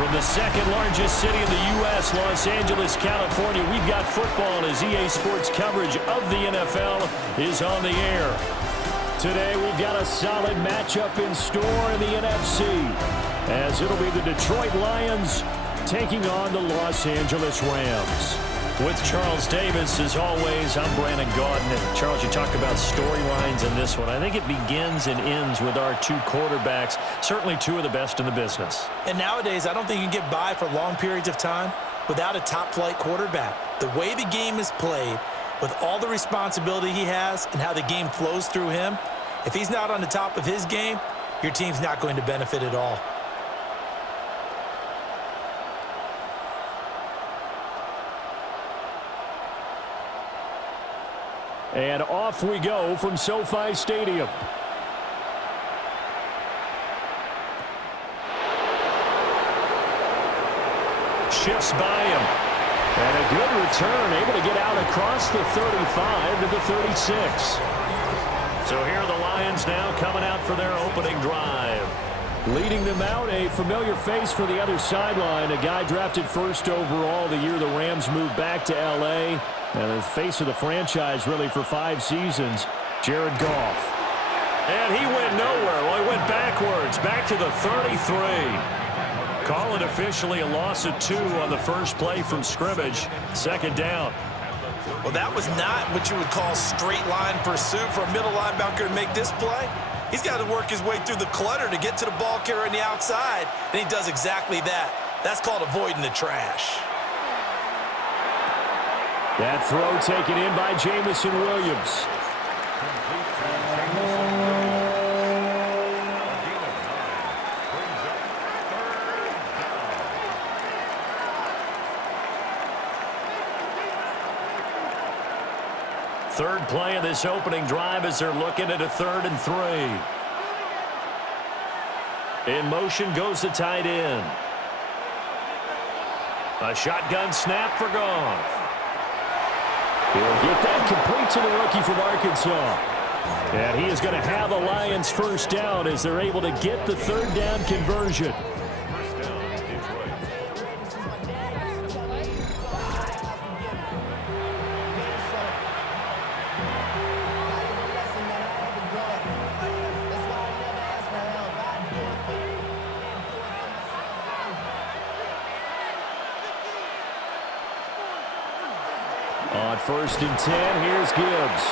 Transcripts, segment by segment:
From the second largest city in the U.S., Los Angeles, California, we've got football as EA Sports coverage of the NFL is on the air. Today, we've got a solid matchup in store in the NFC, as it'll be the Detroit Lions taking on the Los Angeles Rams. With Charles Davis, as always, I'm Brandon Gaudin. And Charles, you talk about storylines in this one. I think it begins and ends with our two quarterbacks, certainly two of the best in the business. And nowadays, I don't think you can get by for long periods of time without a top-flight quarterback. The way the game is played, with all the responsibility he has and how the game flows through him, if he's not on the top of his game, your team's not going to benefit at all. And off we go from SoFi Stadium. Shifts by him. And a good return, able to get out across the 35 to the 36. So here are the Lions now coming out for their opening drive. Leading them out, a familiar face for the other sideline, a guy drafted first overall the year the Rams moved back to L.A., and the face of the franchise, really, for 5 seasons, Jared Goff. And he went nowhere. Well, he went backwards, back to the 33. Call it officially a loss of 2 on the first play from scrimmage. Second down. Well, that was not what you would call straight line pursuit for a middle linebacker to make this play. He's got to work his way through the clutter to get to the ball carrier on the outside, and he does exactly that. That's called avoiding the trash. That throw taken in by Jameson Williams. Third play of this opening drive as they're looking at a 3rd and 3. In motion goes the tight end. A shotgun snap for Goff. He'll get that complete to the rookie from Arkansas. And he is going to have a Lions first down as they're able to get the 3rd down conversion. On 1st and 10, here's Gibbs.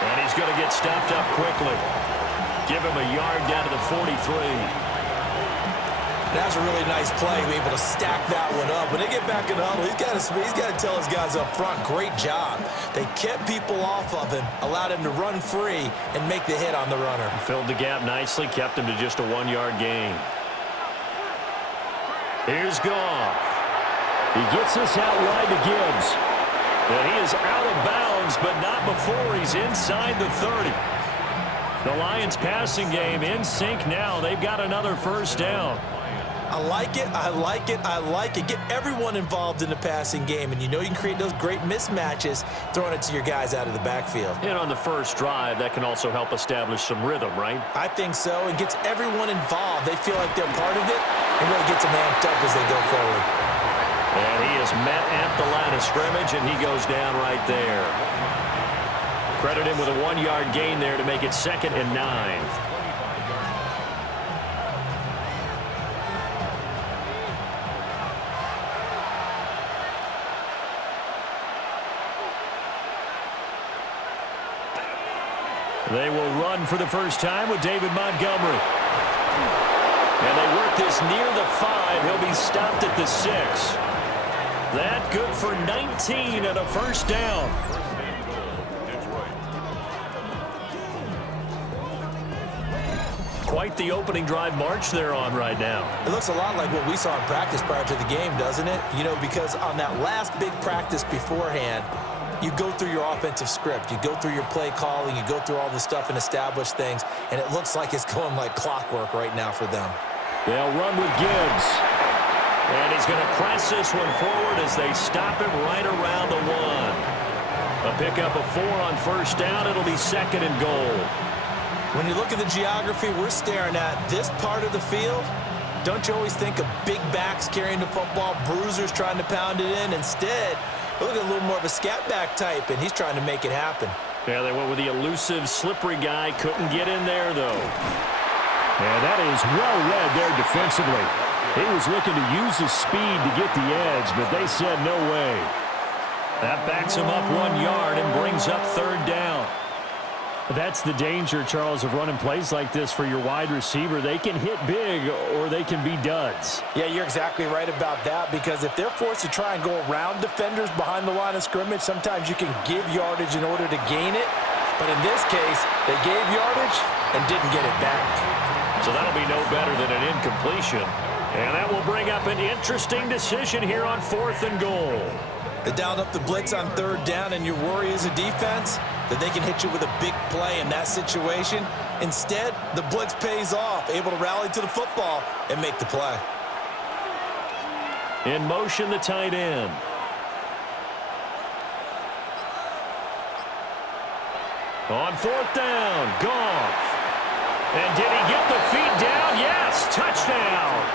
And he's going to get stopped up quickly. Give him a yard down to the 43. That's a really nice play, able to stack that one up. When they get back in the huddle, he's got to tell his guys up front, great job. They kept people off of him, allowed him to run free and make the hit on the runner. Filled the gap nicely, kept him to just a 1-yard gain. Here's Goff. He gets this out wide to Gibbs. And he is out of bounds, but not before he's inside the 30. The Lions passing game in sync now. They've got another first down. I like it, I like it, I like it. Get everyone involved in the passing game, and you know you can create those great mismatches throwing it to your guys out of the backfield. And on the first drive, that can also help establish some rhythm, right? I think so. It gets everyone involved. They feel like they're part of it, and really gets them amped up as they go forward. And he is met at the line of scrimmage, and he goes down right there. Credit him with a 1-yard gain there to make it 2nd and 9. They will run for the first time with David Montgomery. And they work this near the 5. He'll be stopped at the 6. That good for 19 and a first down. Quite the opening drive march they're on right now. It looks a lot like what we saw in practice prior to the game, doesn't it? You know, because on that last big practice beforehand, you go through your offensive script. You go through your play calling. You go through all this stuff and establish things. And it looks like it's going like clockwork right now for them. They'll run with Gibbs. And he's going to press this one forward as they stop him right around the 1. A pickup of 4 on first down. It'll be 2nd and goal. When you look at the geography, we're staring at this part of the field Don't you always think of big backs carrying the football, bruisers trying to pound it in? Instead, look at a little more of a scat back type, and he's trying to make it happen. Yeah, they went with the elusive, slippery guy. Couldn't get in there, though. And that is well read there defensively. He was looking to use his speed to get the edge, but they said no way. That backs him up 1 yard and brings up third down. That's the danger, Charles, of running plays like this for your wide receiver. They can hit big or they can be duds. Yeah, you're exactly right about that, because if they're forced to try and go around defenders behind the line of scrimmage, sometimes you can give yardage in order to gain it. But in this case, they gave yardage and didn't get it back. So that'll be no better than an incompletion. And that will bring up an interesting decision here on 4th and goal. They dialed up the blitz on third down, and your worry as a defense that they can hit you with a big play in that situation. Instead, the blitz pays off, able to rally to the football and make the play. In motion, the tight end. On 4th down, Goff. And did he get the feet down? Yes, touchdown.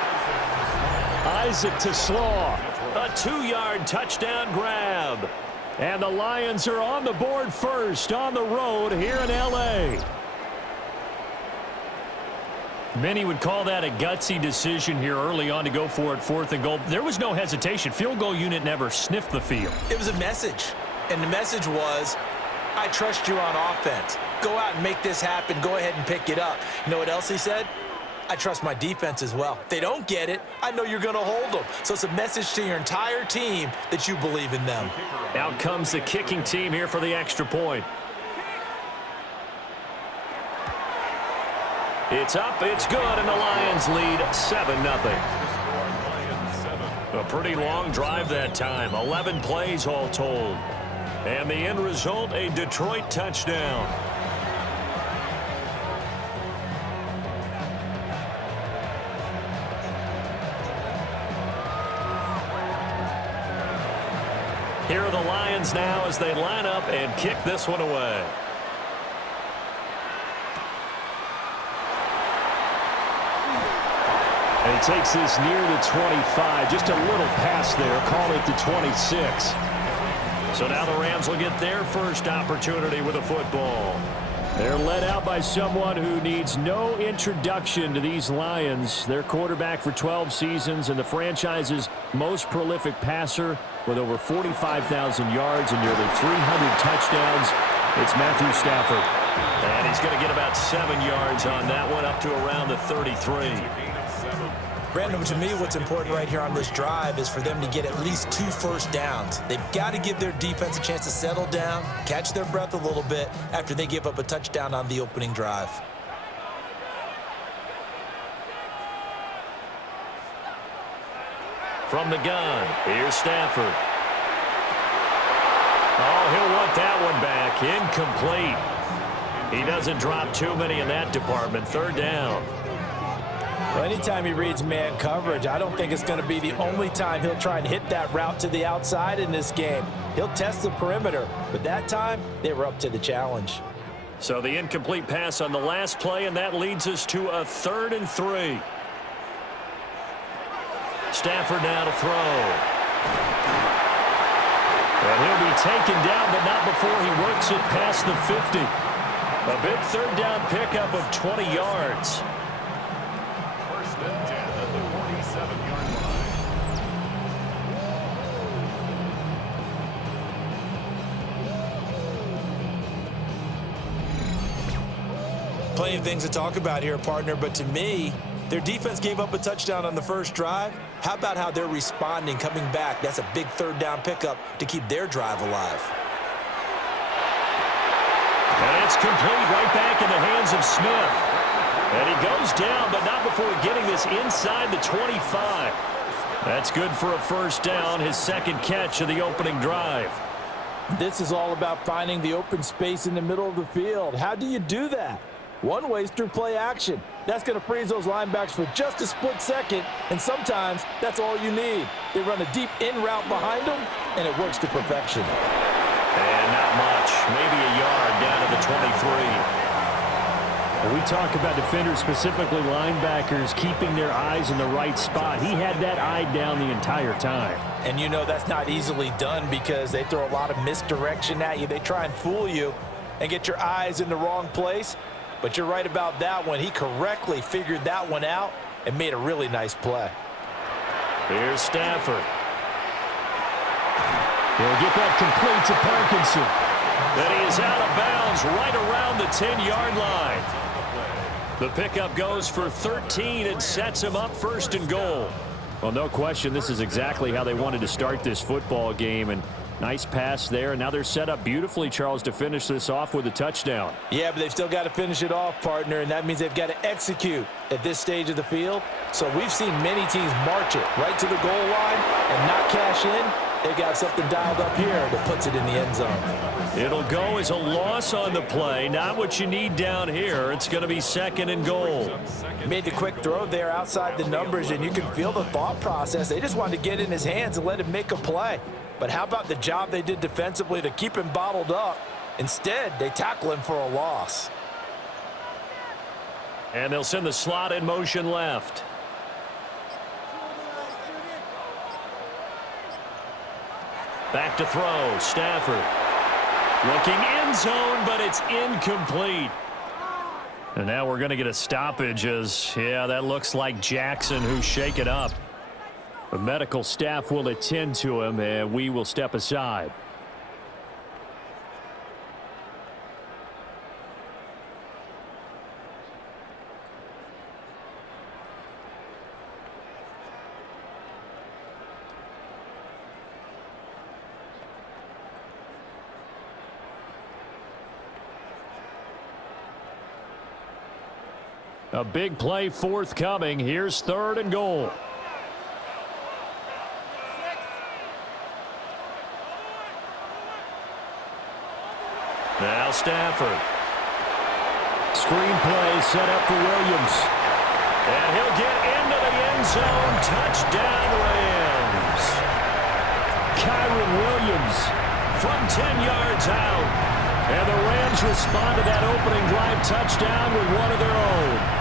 Isaac to Slaw. A 2-yard touchdown grab. And the Lions are on the board first on the road here in L.A. Many would call that a gutsy decision here early on to go for it 4th and goal. There was no hesitation. Field goal unit never sniffed the field. It was a message, and the message was, I trust you on offense. Go out and make this happen. Go ahead and pick it up. You know what else he said? I trust my defense as well. If they don't get it, I know you're going to hold them. So it's a message to your entire team that you believe in them. Out comes the kicking team here for the extra point. It's up, it's good, and the Lions lead 7-0. A pretty long drive that time, 11 plays all told. And the end result, a Detroit touchdown. Here are the Lions now as they line up and kick this one away. And he takes this near the 25. Just a little pass there. Call it the 26. So now the Rams will get their first opportunity with a football. They're led out by someone who needs no introduction to these Lions. Their quarterback for 12 seasons and the franchise's most prolific passer with over 45,000 yards and nearly 300 touchdowns. It's Matthew Stafford. And he's going to get about 7 yards on that one, up to around the 33. Brandon, to me, what's important right here on this drive is for them to get at least 2 first downs. They've got to give their defense a chance to settle down, catch their breath a little bit after they give up a touchdown on the opening drive. From the gun, here's Stafford. Oh, he'll want that one back. Incomplete. He doesn't drop too many in that department. Third down. Well, anytime he reads man coverage, I don't think it's going to be the only time he'll try and hit that route to the outside in this game. He'll test the perimeter, but that time they were up to the challenge. So the incomplete pass on the last play, and that leads us to a 3rd and 3. Stafford now to throw. And he'll be taken down, but not before he works it past the 50. A big third down pickup of 20 yards. Plenty of things to talk about here, partner, but to me, their defense gave up a touchdown on the first drive. How about how they're responding, coming back? That's a big third down pickup to keep their drive alive. And it's complete right back in the hands of Smith. And he goes down, but not before getting this inside the 25. That's good for a first down, his second catch of the opening drive. This is all about finding the open space in the middle of the field. How do you do that? One way is through play action. That's going to freeze those linebacks for just a split second, and sometimes that's all you need. They run a deep in route behind them, and it works to perfection. And not much, maybe a yard down to the 23. When we talk about defenders, specifically linebackers, keeping their eyes in the right spot, he had that eye down the entire time. And you know that's not easily done because they throw a lot of misdirection at you. They try and fool you and get your eyes in the wrong place. But you're right about that one. He correctly figured that one out and made a really nice play. Here's Stafford. He'll get that complete to Parkinson. Then he is out of bounds right around the 10-yard line. The pickup goes for 13 and sets him up 1st and goal. Well, no question, this is exactly how they wanted to start this football game. And nice pass there. And now they're set up beautifully, Charles, to finish this off with a touchdown. Yeah, but they've still got to finish it off, partner, and that means they've got to execute at this stage of the field. So we've seen many teams march it right to the goal line and not cash in. They got something dialed up here that puts it in the end zone. It'll go as a loss on the play. Not what you need down here. It's going to be 2nd and goal. Made the quick throw there outside the numbers, and you can feel the thought process. They just wanted to get in his hands and let him make a play. But how about the job they did defensively to keep him bottled up? Instead, they tackle him for a loss. And they'll send the slot in motion left. Back to throw. Stafford. Looking end zone, but it's incomplete. And now we're going to get a stoppage as, yeah, that looks like Jackson who's shaken up. The medical staff will attend to him, and we will step aside. A big play forthcoming. Here's 3rd and goal. Now Stafford. Screen play set up for Williams. And he'll get into the end zone. Touchdown, Rams. Kyren Williams from 10 yards out. And the Rams respond to that opening drive touchdown with one of their own.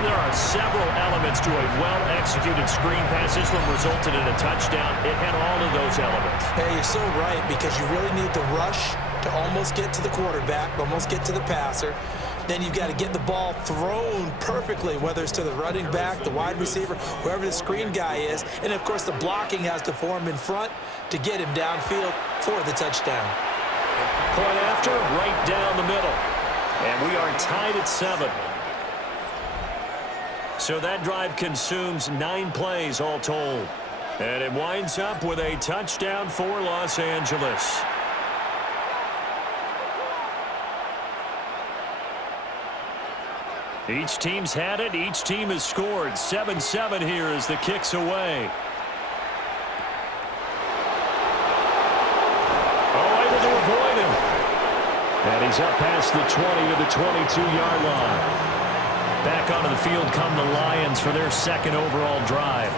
There are several elements to a well-executed screen pass. This one resulted in a touchdown. It had all of those elements. Hey, you're so right, because you really need the rush to almost get to the quarterback, almost get to the passer. Then you've got to get the ball thrown perfectly, whether it's to the running back, the wide receiver, whoever the screen guy is. And, of course, the blocking has to form in front to get him downfield for the touchdown. Point after, right down the middle. And we are tied at 7. So that drive consumes 9 plays all told. And it winds up with a touchdown for Los Angeles. Each team's had it. Each team has scored. 7-7 here as the kick's away. Oh, able to avoid him. And he's up past the 20 to the 22-yard line. Back onto the field come the Lions for their 2nd overall drive.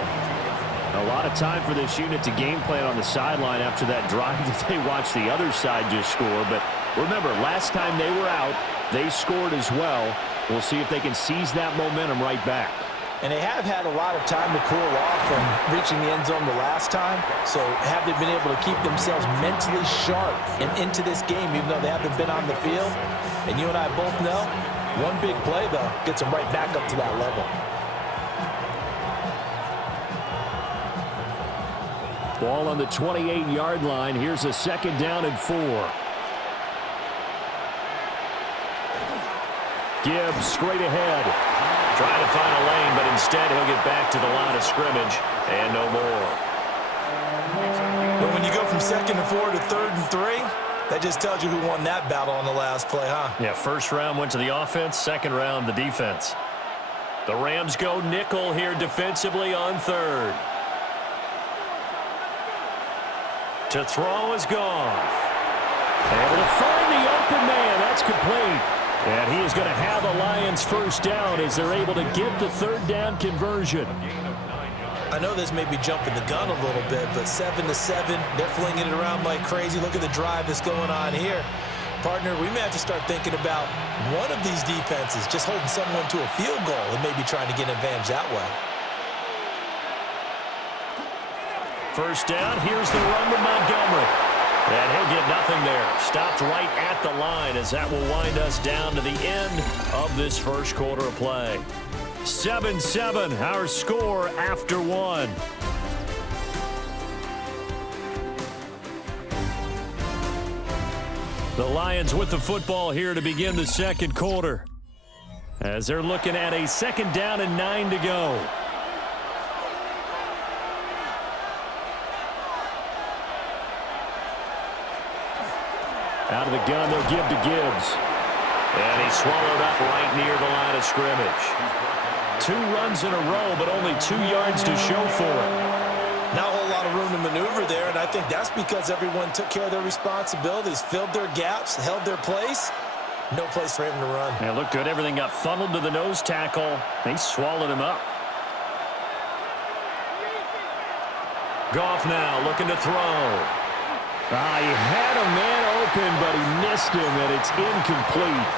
A lot of time for this unit to game plan on the sideline after that drive that they watched the other side just score. But remember, last time they were out, they scored as well. We'll see if they can seize that momentum right back. And they have had a lot of time to cool off from reaching the end zone the last time. So have they been able to keep themselves mentally sharp and into this game, even though they haven't been on the field? And you and I both know, one big play, though, gets them right back up to that level. Ball on the 28-yard line. Here's a 2nd down and 4. Gibbs straight ahead. Trying to find a lane, but instead he'll get back to the line of scrimmage and no more. But when you go from 2nd and 4 to 3rd and 3, that just tells you who won that battle on the last play, huh? Yeah, 1st round went to the offense, 2nd round the defense. The Rams go nickel here defensively on 3rd. To throw is Goff. Able to find the open man. That's complete. And he is going to have the Lions 1st down as they're able to get the 3rd down conversion. I know this may be jumping the gun a little bit, but 7-7, they're flinging it around like crazy. Look at the drive that's going on here. Partner, we may have to start thinking about one of these defenses just holding someone to a field goal and maybe trying to get an advantage that way. First down, here's the run with Montgomery. And he'll get nothing there. Stopped right at the line as that will wind us down to the end of this first quarter of play. 7-7, our score after one. The Lions with the football here to begin the second quarter, as they're looking at a second down and 9 to go. Out of the gun, they'll give to Gibbs. And he's swallowed up right near the line of scrimmage. 2 runs in a row, but only 2 yards to show for it. Not a whole lot of room to maneuver there, and I think that's because everyone took care of their responsibilities, filled their gaps, held their place. No place for him to run. And looked good. Everything got funneled to the nose tackle. They swallowed him up. Goff now looking to throw. He had a man open, but he missed him, and it's incomplete.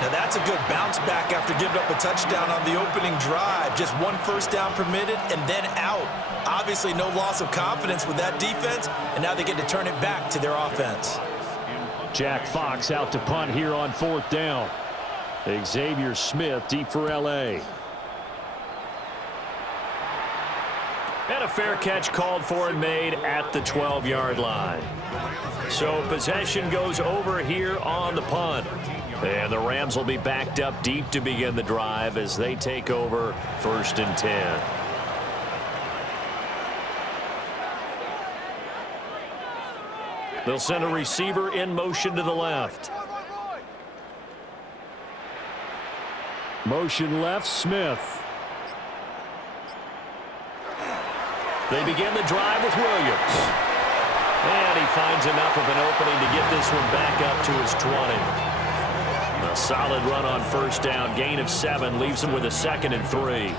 Now that's a good bounce back after giving up a touchdown on the opening drive. Just 1 first down permitted and then out. Obviously no loss of confidence with that defense, and now they get to turn it back to their offense. Jack Fox out to punt here on 4th down. Xavier Smith deep for L.A. And a fair catch called for and made at the 12-yard line. So possession goes over here on the punt. And the Rams will be backed up deep to begin the drive as they take over 1st and 10. They'll send a receiver in motion to the left. Motion left, Smith. They begin the drive with Williams. And he finds enough of an opening to get this one back up to his 20. A solid run on 1st down. Gain of 7 leaves him with a 2nd and 3.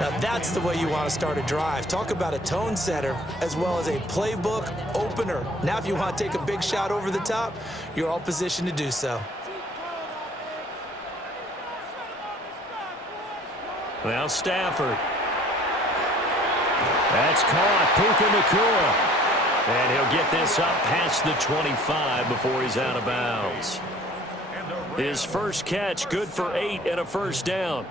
Now that's the way you want to start a drive. Talk about a tone setter as well as a playbook opener. Now if you want to take a big shot over the top, you're all positioned to do so. Now Stafford. That's caught. Puka Nacua. And he'll get this up past the 25 before he's out of bounds. His first catch, good for 8 and a 1st down.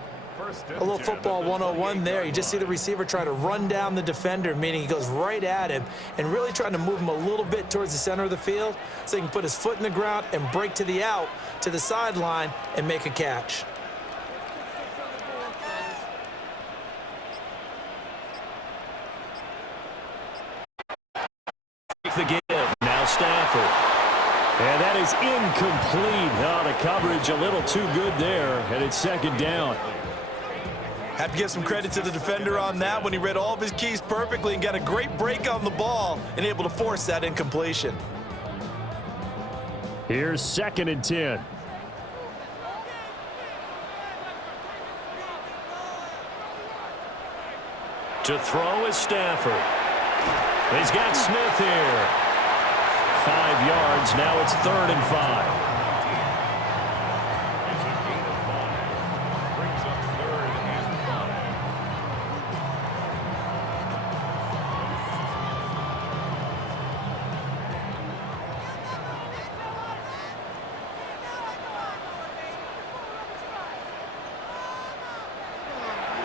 A little football 101 there. You just see the receiver try to run down the defender, meaning he goes right at him and really trying to move him a little bit towards the center of the field so he can put his foot in the ground and break to the out, to the sideline, and make a catch. The give. Now Stafford. And that is incomplete. Oh, the coverage a little too good there, and it's 2nd down. Have to give some credit to the defender on that when he read all of his keys perfectly and got a great break on the ball and able to force that incompletion. Here's 2nd and 10. To throw is Stafford. He's got Smith here. 5 yards. Now it's 3rd and 5.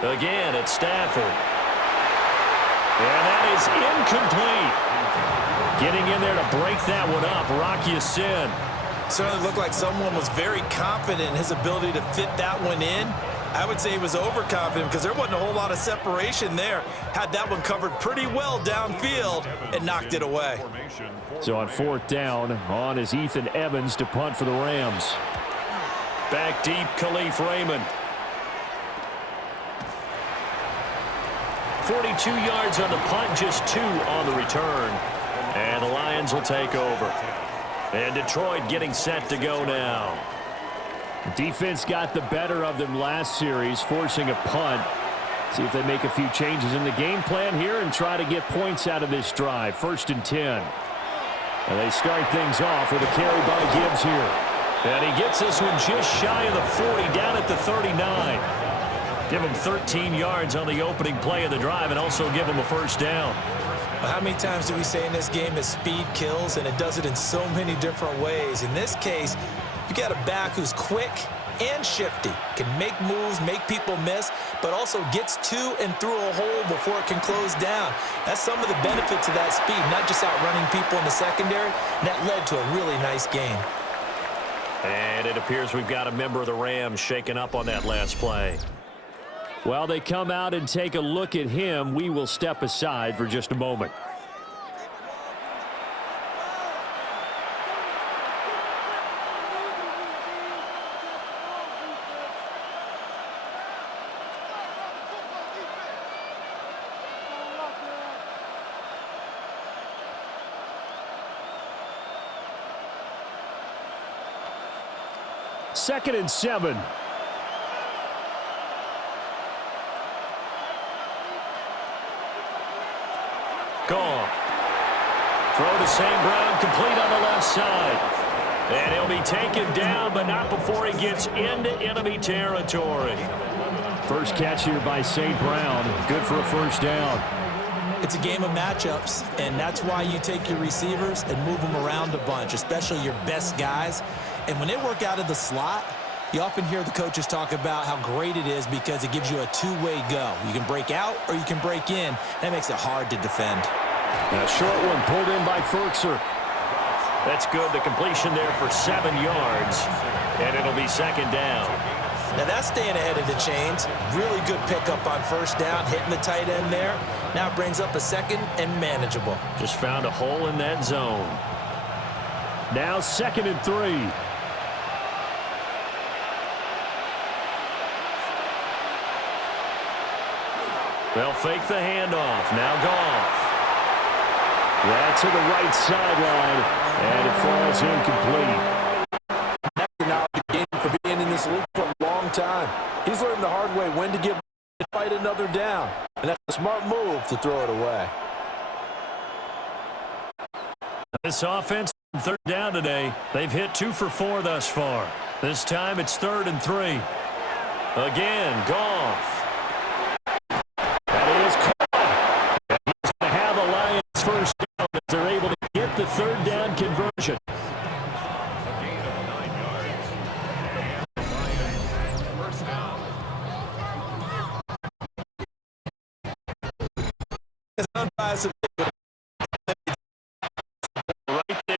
Again, it's Stafford. And that is incomplete. Getting in there to break that one up, Rocky Sin. Certainly looked like someone was very confident in his ability to fit that one in. I would say he was overconfident because there wasn't a whole lot of separation there. Had that one covered pretty well downfield and knocked it away. So on 4th down, on is Ethan Evans to punt for the Rams. Back deep, Khalif Raymond. 42 yards on the punt, just 2 on the return. And the Lions will take over. And Detroit getting set to go now. Defense got the better of them last series, forcing a punt. See if they make a few changes in the game plan here and try to get points out of this drive. 1st and 10. And they start things off with a carry by Gibbs here. And he gets this one just shy of the 40, down at the 39. Give him 13 yards on the opening play of the drive and also give him a first down. Well, how many times do we say in this game that speed kills, and it does it in so many different ways? In this case, you got a back who's quick and shifty, can make moves, make people miss, but also gets to and through a hole before it can close down. That's some of the benefits of that speed, not just outrunning people in the secondary. And that led to a really nice game. And it appears we've got a member of the Rams shaken up on that last play. While they come out and take a look at him, we will step aside for just a moment. Second and 7. Gone. Throw to St. Brown, complete on the left side. And he'll be taken down, but not before he gets into enemy territory. First catch here by St. Brown. Good for a first down. It's a game of matchups, and that's why you take your receivers and move them around a bunch, especially your best guys. And when they work out of the slot, you often hear the coaches talk about how great it is because it gives you a two-way go. You can break out or you can break in. That makes it hard to defend. A short one pulled in by Firkser. That's good. The completion there for 7 yards, and it'll be second down. Now that's staying ahead of the chains. Really good pickup on first down, hitting the tight end there. Now it brings up a second and manageable. Just found a hole in that zone. Now 2nd and 3. They'll fake the handoff. Now Goff. That's to the right sideline, and it falls incomplete. That's now the game for being in this league for a long time. He's learned the hard way when to give and fight another down. And that's a smart move to throw it away. This offense, third down today. They've hit 2 for 4 thus far. This time it's 3rd and 3. Again, Goff. That is caught. And he's going to have the Lions first down as they're able to get the third down conversion. Right there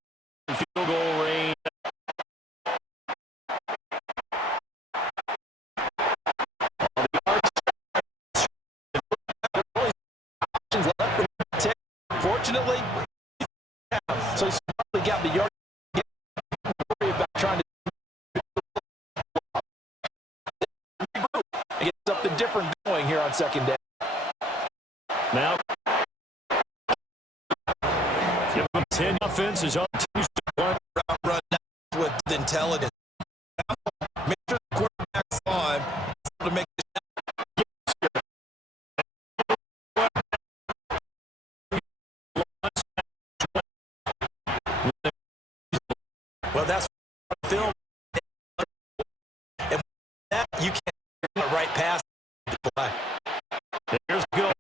in field goal range. Fortunately, so he's probably got the yard. Worry about trying to get something different going here on second down. Now, give them 10 offense is on Tuesday. Run with intelligence. Make sure the quarterback's on to make well, that's film. And that you can't get the right pass to play. There's go.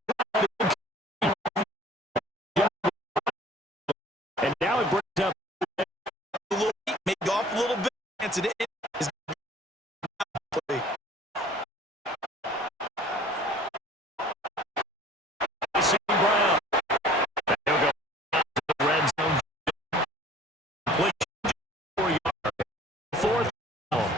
And now it brings up A little heat, maybe off a little bit. It's an play. St. Brown. He'll go to the red zone. Completion 4 yards. 4th down.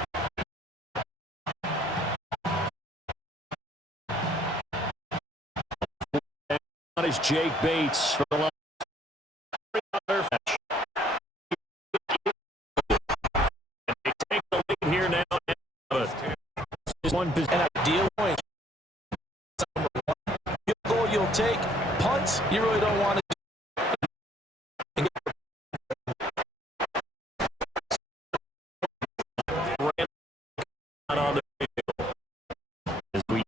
On is Jake Bates for the Lions. And they take the lead here now. One An ideal point. Field goal you'll take. Punts, you really don't want to. on the field. As we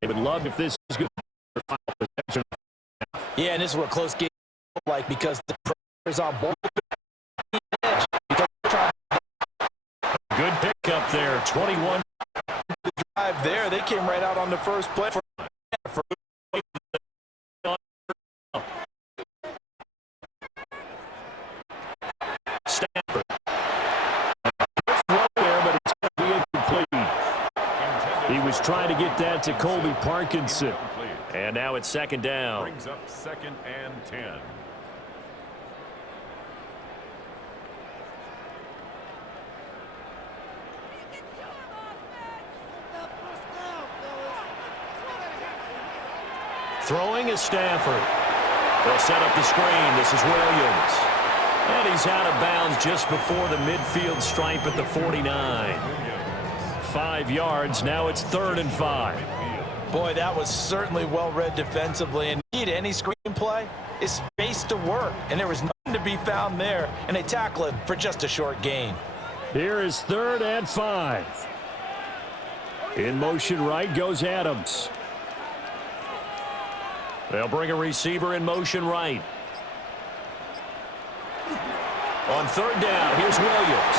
they would love if this is good for final possession. Yeah, and this is where close game like, because the pressure is on both. Good pickup there, 21. Drive there, they came right out on the first play. Stanford. Throw there, but it's going to be incomplete. He was trying to get that to Colby Parkinson. And now it's second down. Brings up 2nd and 10. Throwing is Stafford. They'll set up the screen. This is Williams. And he's out of bounds just before the midfield stripe at the 49. 5 yards. Now it's 3rd and 5. Boy, that was certainly well-read defensively. And need any screenplay is space to work. And there was nothing to be found there. And they tackle him for just a short gain. Here is 3rd and 5. In motion right goes Adams. They'll bring a receiver in motion right. On 3rd down, here's Williams.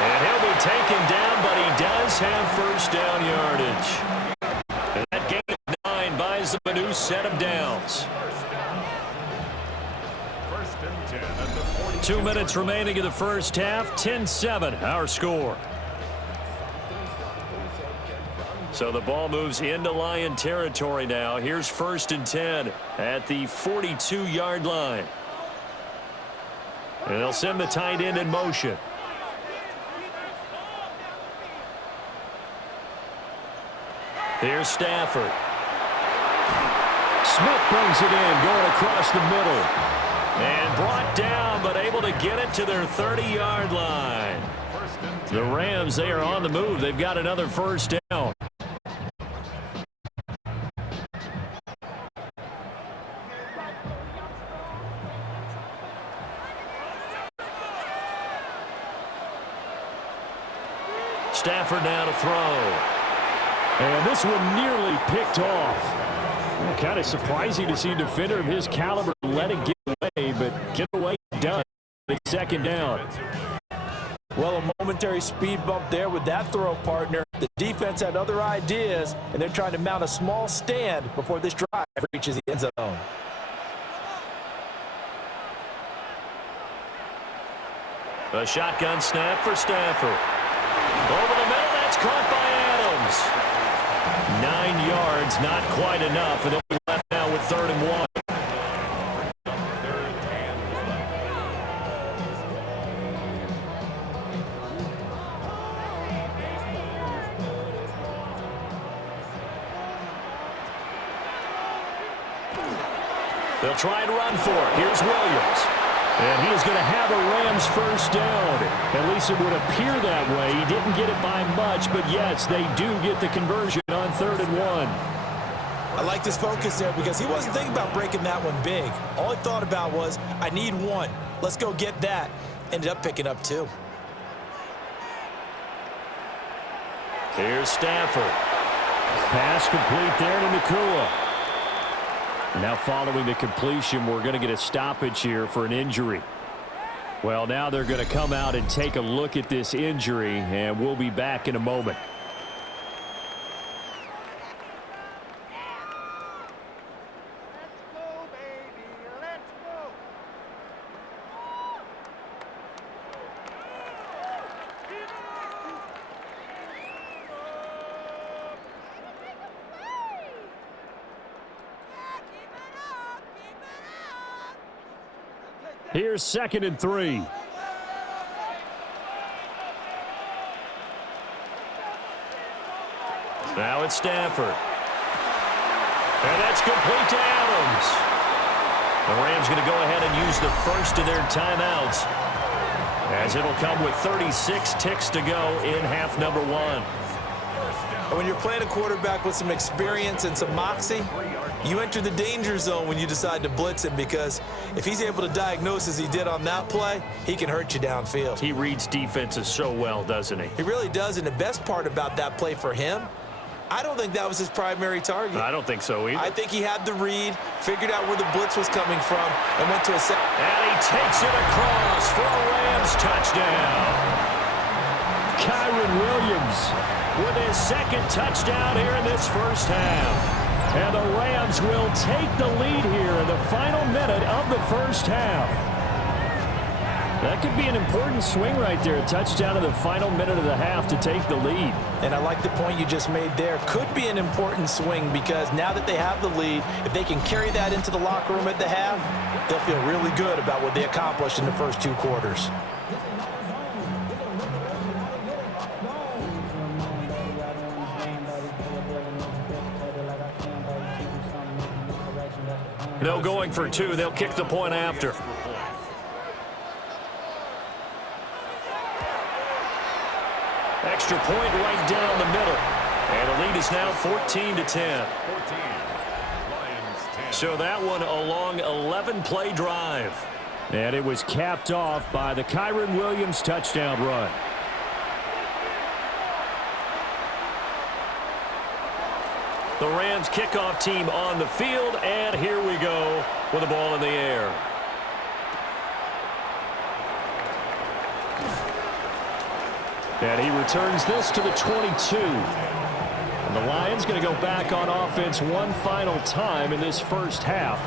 And he'll be taken down, but he does have first down yardage. And that gain of 9 buys them a new set of downs. 1st and 10 at the 42. 2 minutes remaining in the first half. 10-7, our score. So the ball moves into Lion territory now. Here's 1st and 10 at the 42-yard line. And they'll send the tight end in motion. Here's Stafford. Smith brings it in, going across the middle. And brought down, but able to get it to their 30-yard line. The Rams, they are on the move. They've got another first down. Stafford now to throw. And this one nearly picked off. Well, kind of surprising to see a defender of his caliber let it get away, but get away done. It's 2nd down. Well, a momentary speed bump there with that throw, partner. The defense had other ideas, and they're trying to mount a small stand before this drive reaches the end zone. A shotgun snap for Stafford. Over the middle, that's caught by Adams. 9 yards, not quite enough, and they'll be left now with 3rd and 1. They'll try and run for it. Here's Williams. And he is going to have a Rams first down. At least it would appear that way. He didn't get it by much, but yes, they do get the conversion on 3rd and 1. I like this focus there because he wasn't thinking about breaking that one big. All he thought about was, I need 1. Let's go get that. Ended up picking up 2. Here's Stafford. Pass complete there to Nakua. Now following the completion, we're going to get a stoppage here for an injury. Well, now they're going to come out and take a look at this injury, and we'll be back in a moment. Here's 2nd and 3. Now it's Stafford. And that's complete to Adams. The Rams going to go ahead and use the first of their timeouts, as it'll come with 36 ticks to go in half number 1. And when you're playing a quarterback with some experience and some moxie, you enter the danger zone when you decide to blitz him, because if he's able to diagnose as he did on that play, he can hurt you downfield. He reads defenses so well, doesn't he? He really does, and the best part about that play for him I don't think that was his primary target. I don't think so either. I think he had the read, figured out where the blitz was coming from, and went to a set. And he takes it across for a Rams touchdown. Kyren Williams with his second touchdown here in this first half. And the Rams will take the lead here in the final minute of the first half. That could be an important swing right there. A touchdown in the final minute of the half to take the lead. And I like the point you just made there. Could be an important swing because now that they have the lead, if they can carry that into the locker room at the half, they'll feel really good about what they accomplished in the first 2 quarters. No going for 2. They'll kick the point after. Extra point right down the middle. And the lead is now 14-10. So that one a long 11-play drive. And it was capped off by the Kyren Williams touchdown run. The Rams kickoff team on the field, and here we go with the ball in the air. And he returns this to the 22. And the Lions going to go back on offense one final time in this first half.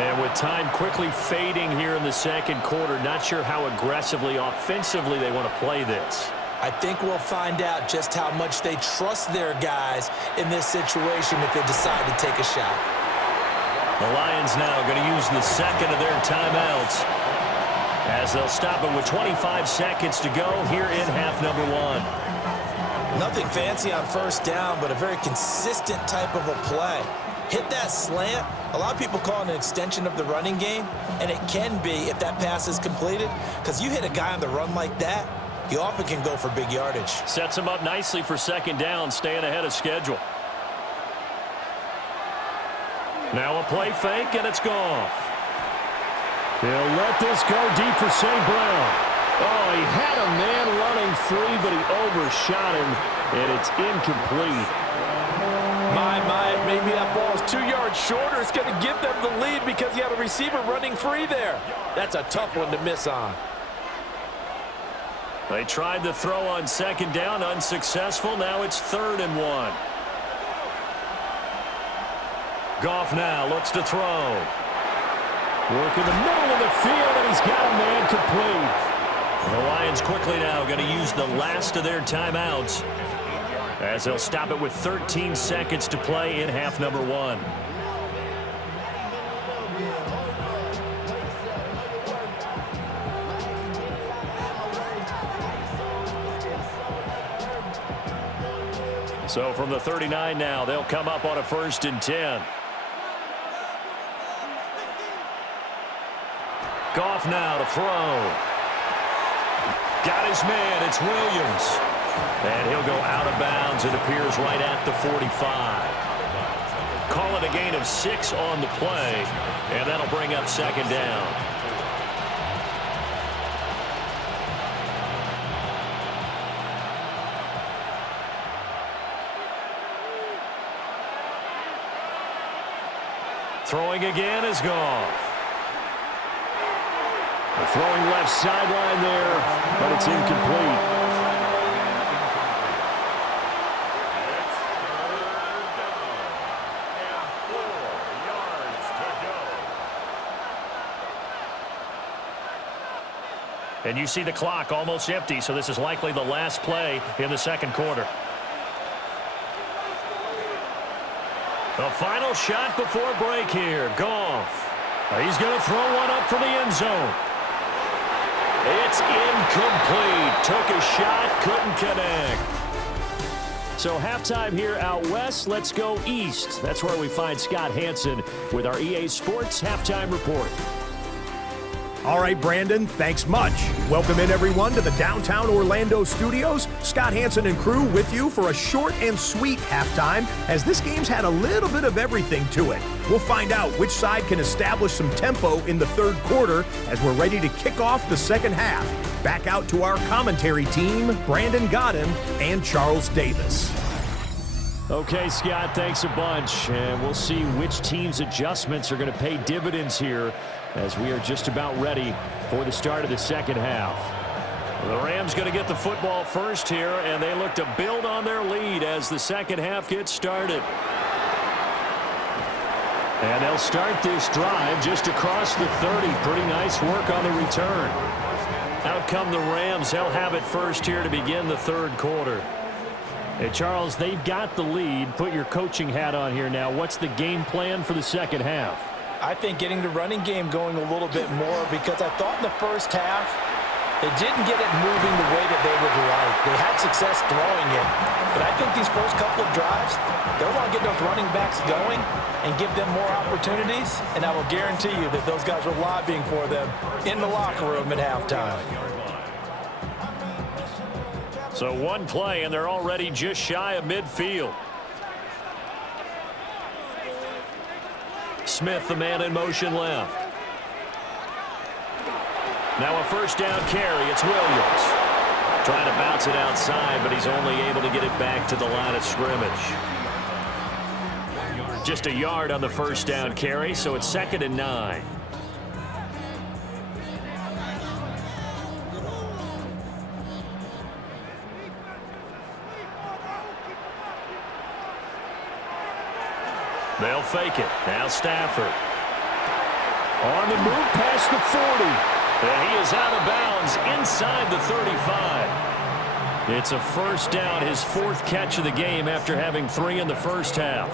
And with time quickly fading here in the second quarter, not sure how aggressively offensively they want to play this. I think we'll find out just how much they trust their guys in this situation if they decide to take a shot. The Lions now going to use the second of their timeouts as they'll stop it with 25 seconds to go here in half number 1. Nothing fancy on first down, but a very consistent type of a play. Hit that slant. A lot of people call it an extension of the running game, and it can be if that pass is completed, because you hit a guy on the run like that, you often can go for big yardage. Sets him up nicely for second down, staying ahead of schedule. Now a play fake, and it's Goff. He'll let this go deep for St. Brown. Oh, he had a man running free, but he overshot him, and it's incomplete. Maybe that ball is 2 yards shorter. It's going to give them the lead because you have a receiver running free there. That's a tough one to miss on. They tried the throw on second down, unsuccessful. Now it's 3rd and 1. Goff now looks to throw. Work in the middle of the field, and he's got a man complete. The Lions quickly now going to use the last of their timeouts as they'll stop it with 13 seconds to play in half number 1. So from the 39 now, they'll come up on a 1st and 10. Goff now to throw. Got his man. It's Williams. And he'll go out of bounds. It appears right at the 45. Call it a gain of 6 on the play. And that'll bring up second down. Throwing again is Goff. The throwing left sideline there, but it's incomplete. It's 3rd down and 4 yards to go. And you see the clock almost empty, so this is likely the last play in the second quarter. The final shot before break here. Goff. He's going to throw one up for the end zone. It's incomplete. Took a shot, couldn't connect. So halftime here out west. Let's go east. That's where we find Scott Hanson with our EA Sports Halftime Report. All right, Brandon, thanks much. Welcome in, everyone, to the downtown Orlando studios. Scott Hanson and crew with you for a short and sweet halftime, as this game's had a little bit of everything to it. We'll find out which side can establish some tempo in the third quarter as we're ready to kick off the second half. Back out to our commentary team, Brandon Godden and Charles Davis. Okay, Scott, thanks a bunch. And we'll see which team's adjustments are going to pay dividends here as we are just about ready for the start of the second half. The Rams going to get the football first here, and they look to build on their lead as the second half gets started. And they'll start this drive just across the 30. Pretty nice work on the return. Out come the Rams. They'll have it first here to begin the third quarter. Hey, Charles, they've got the lead. Put your coaching hat on here now. What's the game plan for the second half? I think getting the running game going a little bit more, because I thought in the first half they didn't get it moving the way that they would like. They had success throwing it. But I think these first couple of drives, they'll want to get those running backs going and give them more opportunities. And I will guarantee you that those guys were lobbying for them in the locker room at halftime. So one play, and they're already just shy of midfield. Smith, the man in motion left. Now a first down carry. It's Williams. Trying to bounce it outside, but he's only able to get it back to the line of scrimmage. Just a yard on the first down carry, so it's 2nd and 9. They'll fake it. Now Stafford. On the move past the 40. And he is out of bounds inside the 35. It's a first down, his 4th catch of the game after having 3 in the first half.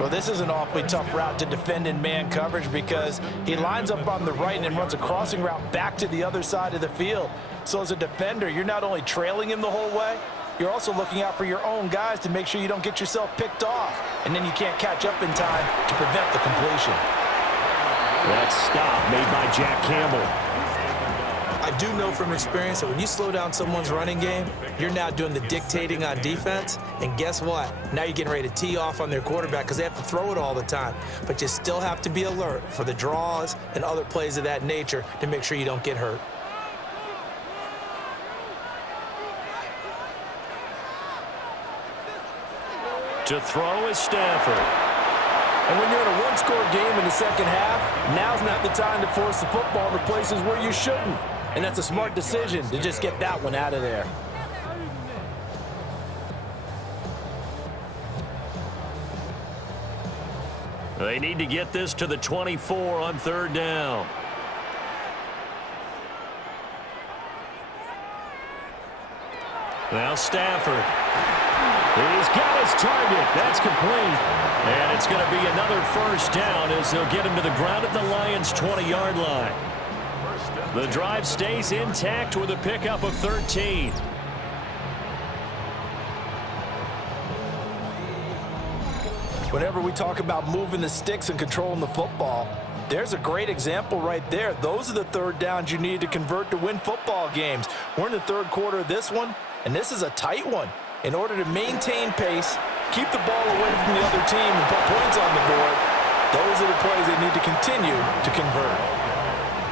Well, this is an awfully tough route to defend in man coverage, because he lines up on the right and runs a crossing route back to the other side of the field. So as a defender, you're not only trailing him the whole way, you're also looking out for your own guys to make sure you don't get yourself picked off. And then you can't catch up in time to prevent the completion. That stop made by Jack Campbell. I do know from experience that when you slow down someone's running game, you're now doing the dictating on defense. And guess what? Now you're getting ready to tee off on their quarterback because they have to throw it all the time. But you still have to be alert for the draws and other plays of that nature to make sure you don't get hurt. To throw is Stafford. And when you're in a one-score game in the second half, now's not the time to force the football to places where you shouldn't. And that's a smart decision to just get that one out of there. They need to get this to the 24 on 3rd down. Now Stafford. He's got his target. That's complete. And it's going to be another first down as they'll get him to the ground at the Lions' 20-yard line. The drive stays intact with a pickup of 13. Whenever we talk about moving the sticks and controlling the football, there's a great example right there. Those are the 3rd downs you need to convert to win football games. We're in the 3rd quarter of this one, and this is a tight one. In order to maintain pace, keep the ball away from the other team and put points on the board, those are the plays they need to continue to convert.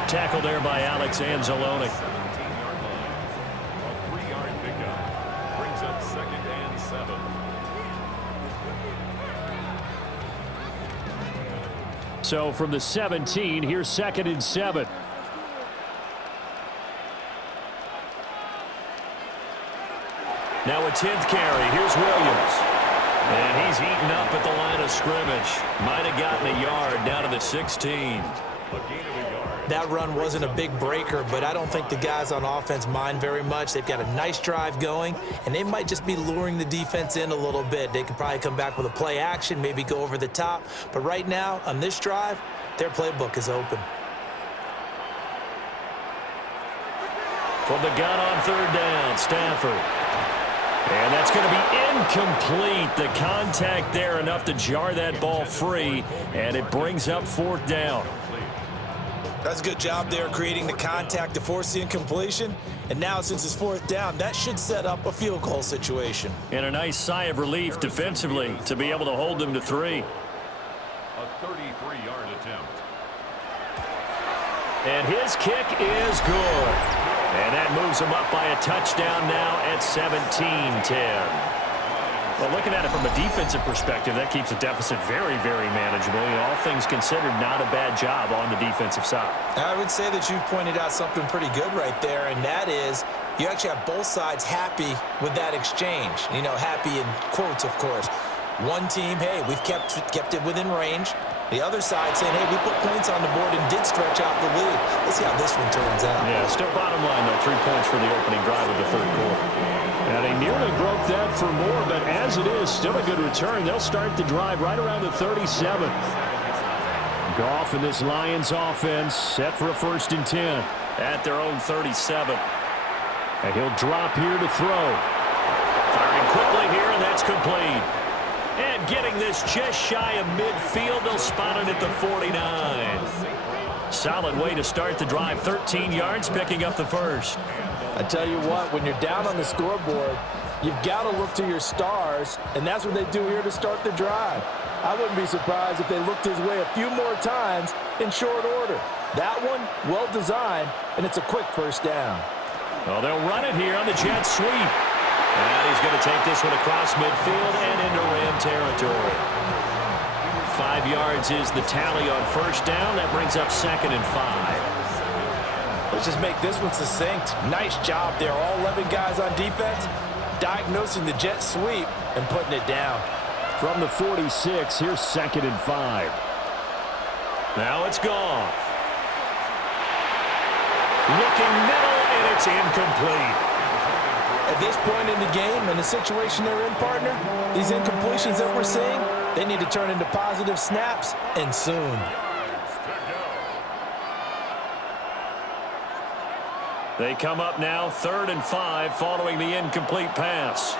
Tackle there by Alex Anzalone. A 3-yard pickup brings up 2nd and 7. So from the 17, here's 2nd and 7. Now a 10th carry. Here's Williams. And he's eaten up at the line of scrimmage. Might have gotten a yard down to the 16. A gain of a yard. That run wasn't a big breaker, but I don't think the guys on offense mind very much. They've got a nice drive going, and they might just be luring the defense in a little bit. They could probably come back with a play action, maybe go over the top. But right now, on this drive, their playbook is open. From the gun on 3rd down, Stafford. And that's going to be incomplete. The contact there enough to jar that ball free, and it brings up 4th down. That's a good job there creating the contact to force the incompletion. And now since it's 4th down, that should set up a field goal situation. And a nice sigh of relief defensively to be able to hold them to 3. A 33-yard attempt. And his kick is good. And that moves him up by a touchdown now at 17-10. Well, looking at it from a defensive perspective, that keeps the deficit very, very manageable. All things considered, not a bad job on the defensive side. I would say that you've pointed out something pretty good right there, and that is you actually have both sides happy with that exchange. Happy in quotes, of course. One team, hey, we've kept it within range. The other side saying, hey, we put points on the board and did stretch out the lead. Let's see how this one turns out. Yeah, still bottom line, though, 3 points for the opening drive of the third quarter. And they nearly broke that for more, but as it is, still a good return. They'll start the drive right around the 37. Goff and this Lions offense set for a 1st and 10 at their own 37. And he'll drop here to throw. Firing quickly here, and that's complete. And getting this just shy of midfield, they'll spot it at the 49. Solid way to start the drive. 13 yards, picking up the first. I tell you what, when you're down on the scoreboard, you've got to look to your stars, and that's what they do here to start the drive. I wouldn't be surprised if they looked his way a few more times in short order. That one, well designed, and it's a quick 1st down. Well, they'll run it here on the jet sweep. And he's going to take this one across midfield and into Ram territory. 5 yards is the tally on 1st down. That brings up 2nd and 5. Let's just make this one succinct. Nice job there. All 11 guys on defense diagnosing the jet sweep and putting it down. From the 46, here's 2nd and 5. Now it's Goff. Looking middle, and it's incomplete. At this point in the game and the situation they're in, partner, these incompletions that we're seeing, they need to turn into positive snaps, and soon. They come up now 3rd and 5 following the incomplete pass.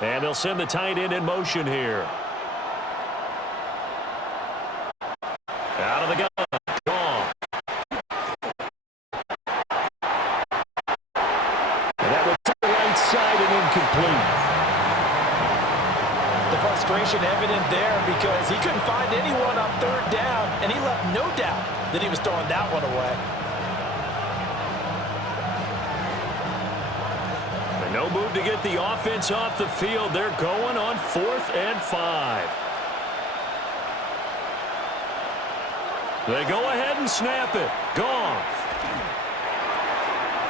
And they'll send the tight end in motion here. Out of the gun. Goff. And that was to the right side and incomplete. The frustration evident there because he couldn't find anyone on 3rd down, and he left no doubt that he was throwing that one away. And no move to get the offense off the field. They're going on 4th and 5. They go ahead and snap it. Goff.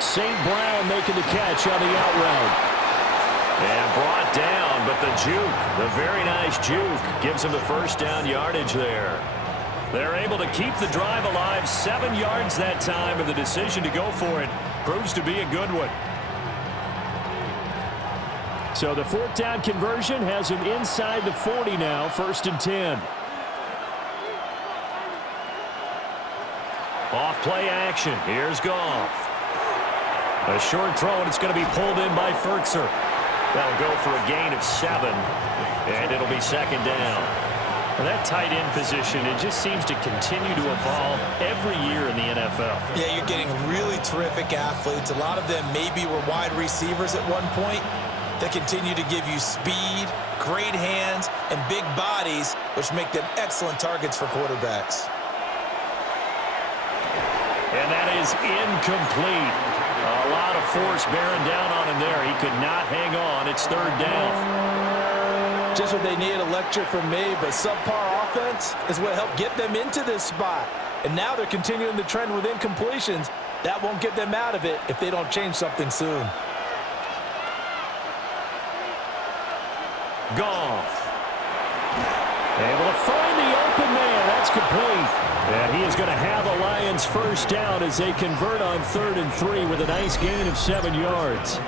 St. Brown making the catch on the out route. And brought down, but the juke, the very nice juke, gives him the 1st down yardage there. They're able to keep the drive alive. 7 yards that time, and the decision to go for it proves to be a good one. So the 4th down conversion has him inside the 40 now, 1st and 10. Off play action. Here's Goff. A short throw, and it's going to be pulled in by Furtzer. That'll go for a gain of 7, and it'll be 2nd down. And that tight end position, it just seems to continue to evolve every year in the NFL. Yeah, you're getting really terrific athletes. A lot of them maybe were wide receivers at one point. They continue to give you speed, great hands, and big bodies, which make them excellent targets for quarterbacks. And that is incomplete. A lot of force bearing down on him there. He could not hang on. It's 3rd down. Just what they need, a lecture from me, but subpar offense is what helped get them into this spot. And now they're continuing the trend with incompletions. That won't get them out of it if they don't change something soon. Goff. Able to find the open man. That's complete. And he is going to have a Lions 1st down as they convert on 3rd and 3 with a nice gain of 7 yards.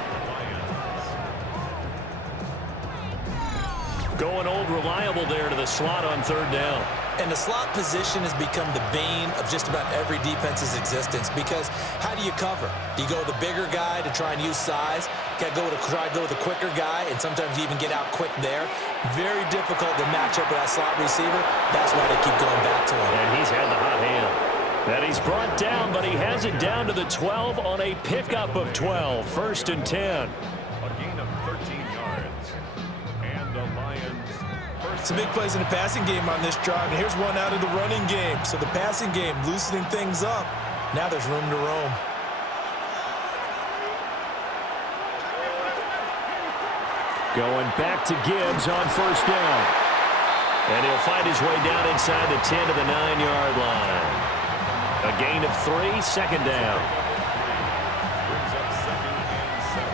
Going old reliable there to the slot on 3rd down. And the slot position has become the bane of just about every defense's existence because how do you cover? Do you go with the bigger guy to try and use size? Got to try to go with the quicker guy, and sometimes you even get out quick there. Very difficult to match up with that slot receiver. That's why they keep going back to him. And he's had the hot hand. And he's brought down, but he has it down to the 12 on a pickup of 12. 1st and 10. A gain of 13 yards. And the Lions. Some big plays in the passing game on this drive, and here's one out of the running game. So the passing game loosening things up. Now there's room to roam. Going back to Gibbs on first down. And he'll find his way down inside the 10 to the 9-yard line. A gain of 3, second down. Brings up 2nd and 7.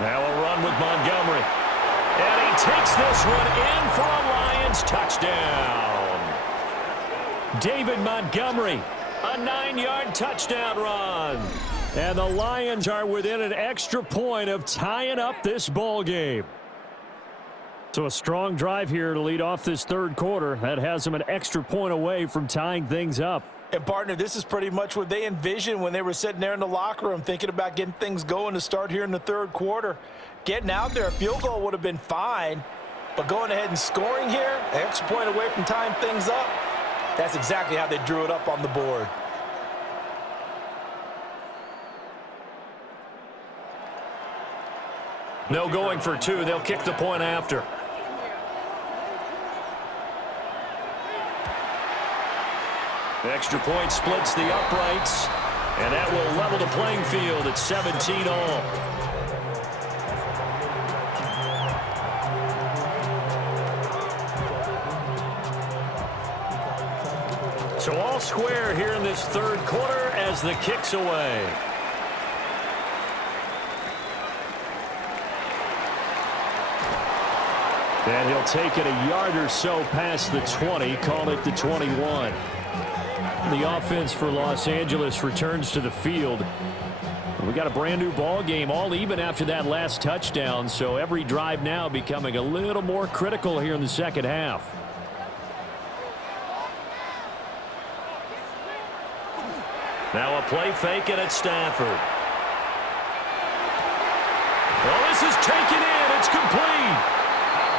Now a run with Montgomery. And he takes this one in for a Lions touchdown. David Montgomery, a 9-yard touchdown run. And the Lions are within an extra point of tying up this ball game. So a strong drive here to lead off this third quarter. That has them an extra point away from tying things up. And, partner, this is pretty much what they envisioned when they were sitting there in the locker room thinking about getting things going to start here in the third quarter. Getting out there, a field goal would have been fine, but going ahead and scoring here, an extra point away from tying things up, that's exactly how they drew it up on the board. No going for 2. They'll kick the point after. The extra point splits the uprights, and that will level the playing field at 17 all. So all square here in this third quarter as the kick's away. And he'll take it a yard or so past the 20, call it the 21. The offense for Los Angeles returns to the field. We got a brand new ball game, all even after that last touchdown, so every drive now becoming a little more critical here in the second half. Now a play fake, and it's Stafford. Well, this is taken in. It's complete.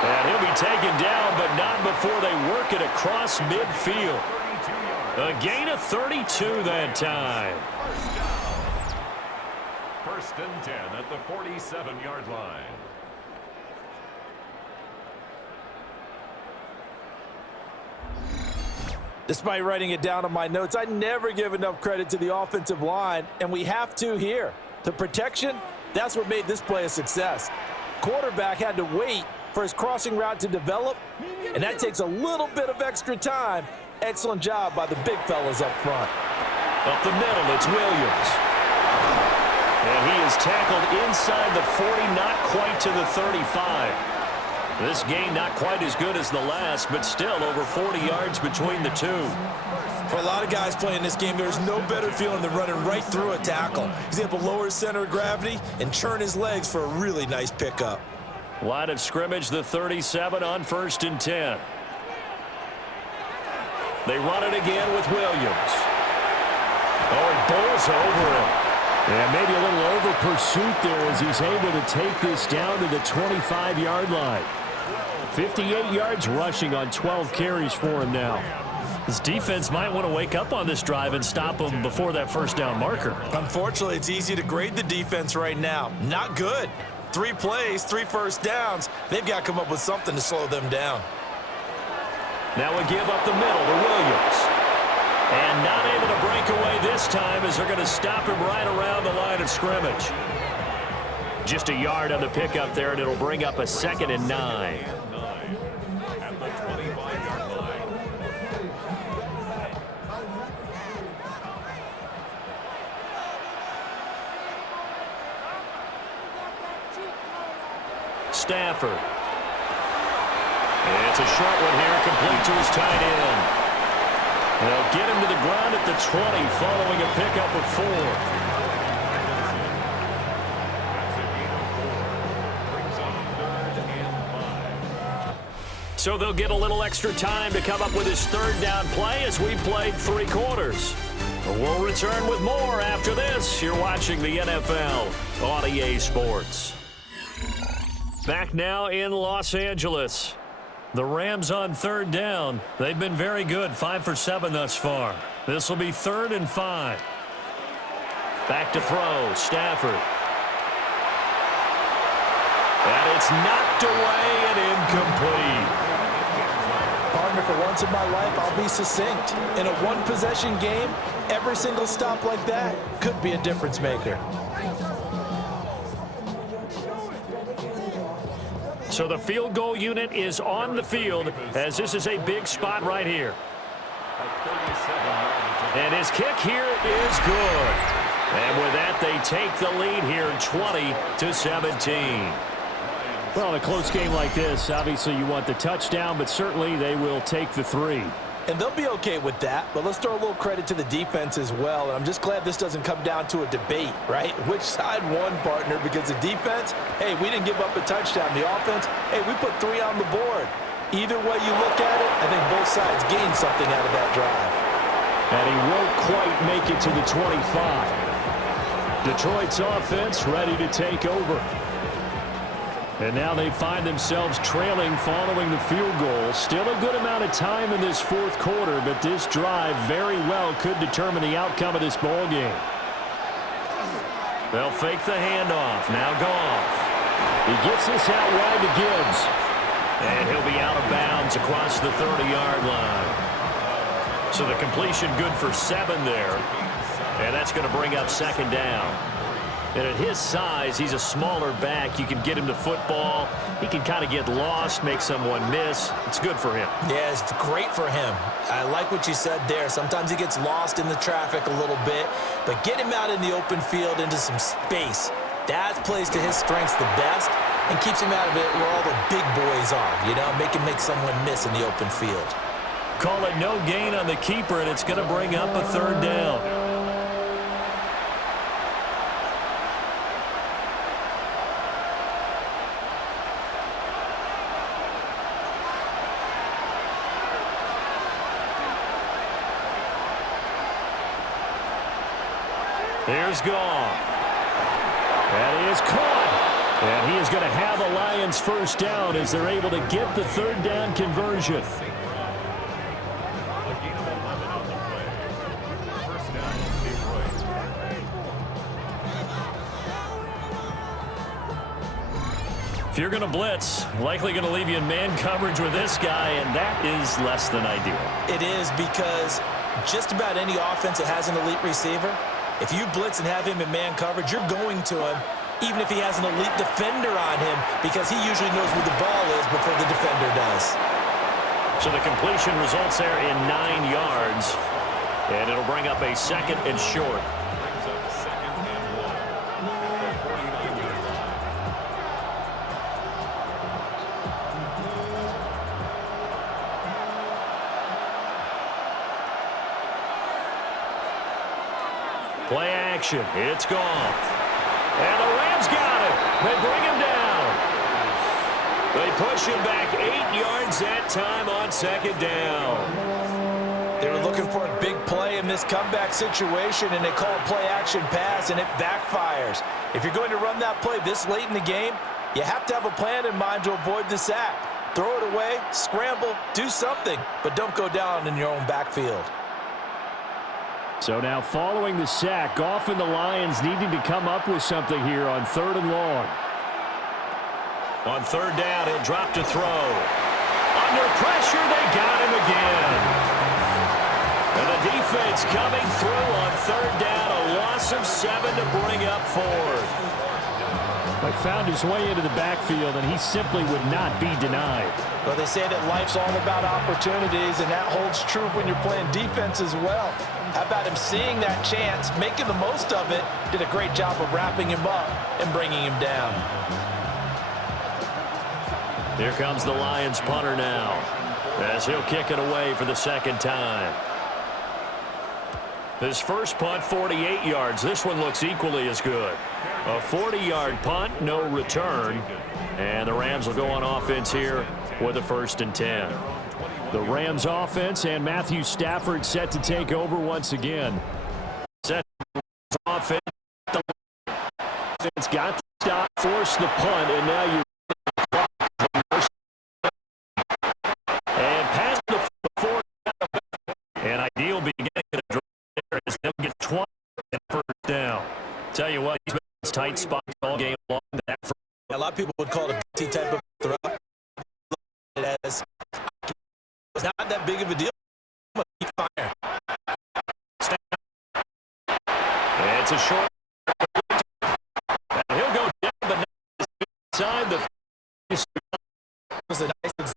And he'll be taken down, but not before they work it across midfield. A gain of 32 that time. First and 10 at the 47-yard line. Despite writing it down on my notes, I never give enough credit to the offensive line, and we have to here. The protection, that's what made this play a success. Quarterback had to wait for his crossing route to develop, and that takes a little bit of extra time. Excellent job by the big fellas up front. Up the middle, it's Williams. And he is tackled inside the 40, not quite to the 35. This gain not quite as good as the last, but still over 40 yards between the two. For a lot of guys playing this game, there's no better feeling than running right through a tackle. He's able to lower his center of gravity and churn his legs for a really nice pickup. Line of scrimmage, the 37 on first and 10. They run it again with Williams. Oh, it bowls over him. Yeah, maybe a little over pursuit there as he's able to take this down to the 25-yard line. 58 yards rushing on 12 carries for him now. His defense might want to wake up on this drive and stop him before that first down marker. Unfortunately, it's easy to grade the defense right now. Not good. 3 plays, 3 first downs. They've got to come up with something to slow them down. Now a give up the middle to Williams. And not able to break away this time as they're going to stop him right around the line of scrimmage. Just a yard on the pickup there, and it'll bring up a 2nd and 9. At the 25-yard line. Stafford. It's a short one here, complete to his tight end. They'll get him to the ground at the 20 following a pickup of 4. That's a gain of 4. Brings up 3rd and 5. So they'll get a little extra time to come up with his third down play as we played 3 quarters. We'll return with more after this. You're watching the NFL on EA Sports. Back now in Los Angeles. The Rams on third down. They've been very good, 5 for 7 thus far. This will be 3rd and 5. Back to throw, Stafford. And it's knocked away and incomplete. for once in my life, I'll be succinct. In a one-possession game, every single stop like that could be a difference maker. So the field goal unit is on the field as this is a big spot right here. And his kick here is good. And with that, they take the lead here 20-17. Well, in a close game like this, obviously you want the touchdown, but certainly they will take the 3. And they'll be okay with that, but let's throw a little credit to the defense as well. And I'm just glad this doesn't come down to a debate, right? Which side won, partner? Because the defense, hey, we didn't give up a touchdown. The offense, hey, we put 3 on the board. Either way you look at it, I think both sides gained something out of that drive. And he won't quite make it to the 25. Detroit's offense ready to take over. And now they find themselves trailing following the field goal. Still a good amount of time in this fourth quarter, but this drive very well could determine the outcome of this ball game. They'll fake the handoff. Now Goff. He gets this out wide to Gibbs. And he'll be out of bounds across the 30-yard line. So the completion good for 7 there. And that's going to bring up second down. And at his size, he's a smaller back. You can get him to football. He can kind of get lost, make someone miss. It's good for him. Yeah, it's great for him. I like what you said there. Sometimes he gets lost in the traffic a little bit, but get him out in the open field into some space. That plays to his strengths the best and keeps him out of it where all the big boys are, you know, make someone miss in the open field. Call it no gain on the keeper, and it's going to bring up a third down. Here's Goff. That is caught. And he is going to have a Lions first down as they're able to get the third down conversion. If you're going to blitz, likely going to leave you in man coverage with this guy, and that is less than ideal. It is because just about any offense that has an elite receiver, if you blitz and have him in man coverage, you're going to him even if he has an elite defender on him because he usually knows where the ball is before the defender does. So the completion results there in 9 yards, and it'll bring up a second and short. Play action. It's Goff. And the Rams got it. They bring him down. They push him back 8 yards that time on second down. They were looking for a big play in this comeback situation, and they call a play action pass, and it backfires. If you're going to run that play this late in the game, you have to have a plan in mind to avoid the sack. Throw it away, scramble, do something, but don't go down in your own backfield. So now following the sack, Goff and the Lions needing to come up with something here on 3rd and long. On 3rd down, he'll drop to throw. Under pressure, they got him again. And the defense coming through on 3rd down, a loss of 7 to bring up 4th. Found his way into the backfield, and he simply would not be denied. Well, they say that life's all about opportunities, and that holds true when you're playing defense as well. How about him seeing that chance, making the most of it, did a great job of wrapping him up and bringing him down. Here comes the Lions punter now, as he'll kick it away for the second time. His first punt, 48 yards. This one looks equally as good. A 40-yard punt, no return. And the Rams will go on offense here with a 1st and 10. The Rams offense and Matthew Stafford set to take over once again. Set offense. The offense got to stop, force the punt, and now you and pass the 4. And ideal beginning of the drive is they'll get 20 and 1st down. Tell you what, he's been in tight spots all game long. A lot of people would call it a BT type of throw. As It's not that big of a deal. Keep firing. It's a short. And he'll go down, but not inside the. Was a nice example.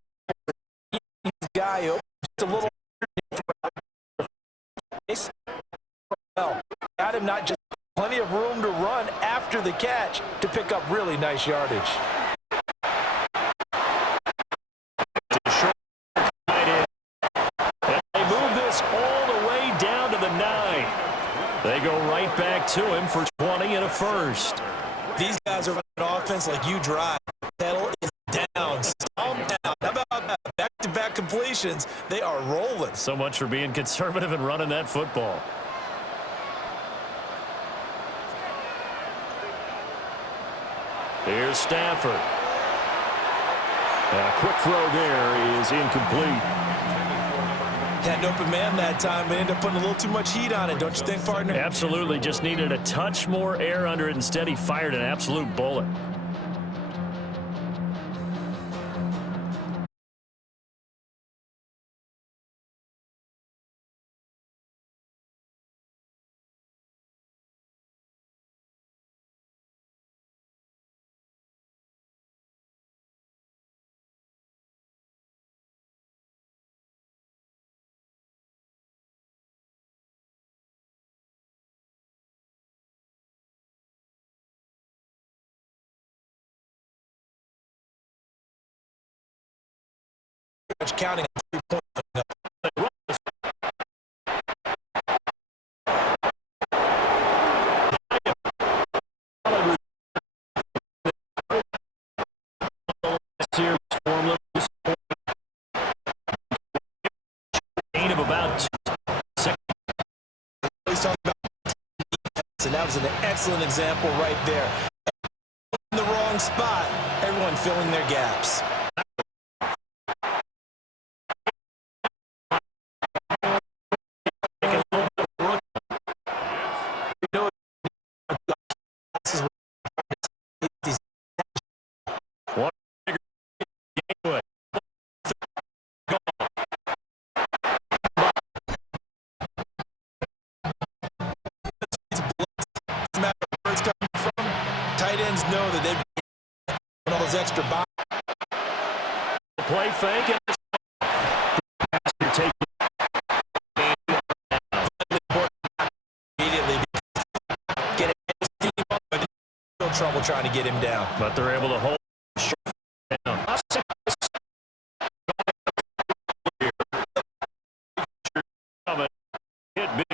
Guy open just a little. Well, got him not just plenty of room to run after the catch to pick up really nice yardage. They move this all the way down to the 9. They go right back to him for 20 and a first. These guys are running offense like you drive. Pedal is down. Stomp down. How about that? Back-to-back completions. They are rolling. So much for being conservative and running that football. Here's Stafford. And a quick throw there is incomplete. Had an open man that time, but ended up putting a little too much heat on it, don't you think, partner? Absolutely. Just needed a touch more air under it. Instead, he fired an absolute bullet. Counting on 3 points. Gain of about 2 seconds. He's talking about defense, and that was an excellent example right there. In the wrong spot, everyone filling their gaps. Tight ends know that they've got all those extra boxes. Play fake. And take Immediately get no trouble trying to get him down. but they're able to hold down. Hit big.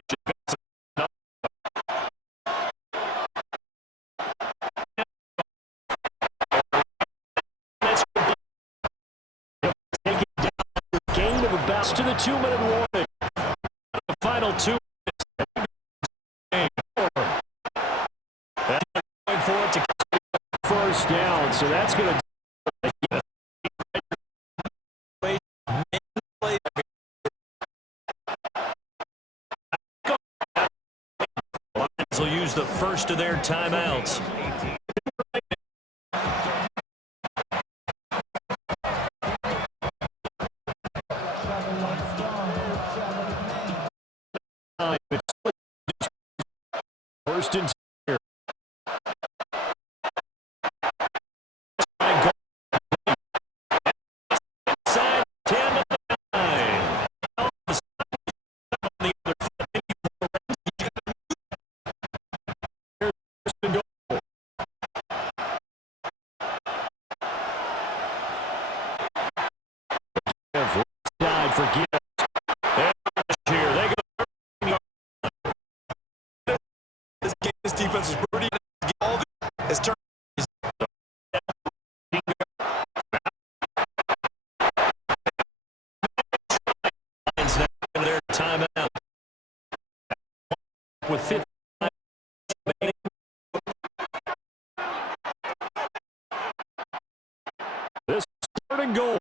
Gain of about to the 2-minute warning. The final 2 minutes. Going for it to first down, so that's going to. Lions will use the first of their timeouts. First and 10. Inside 10 to 9. On the other side for Gibbs. Here they go. This defense is pretty. All his turn. Their timeout with 5 remaining. This third and goal.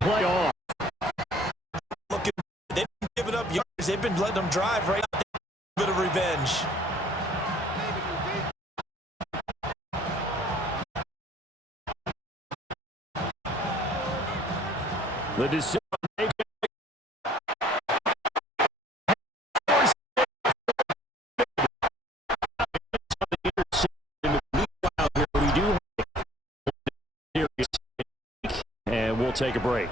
Play off. Looking, they've been giving up yards. They've been letting them drive right now. A bit of revenge. The decision maker. We do and we'll take a break.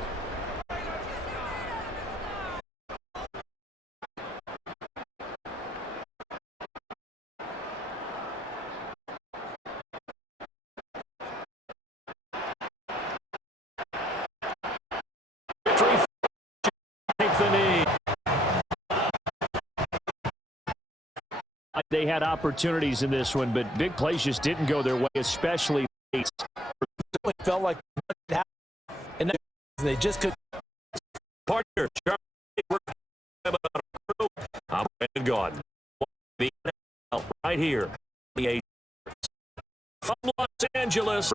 They had opportunities in this one, but big plays just didn't go their way, especially late. It felt like and they just couldn't. Partner, I'm gone. Right here, from Los Angeles.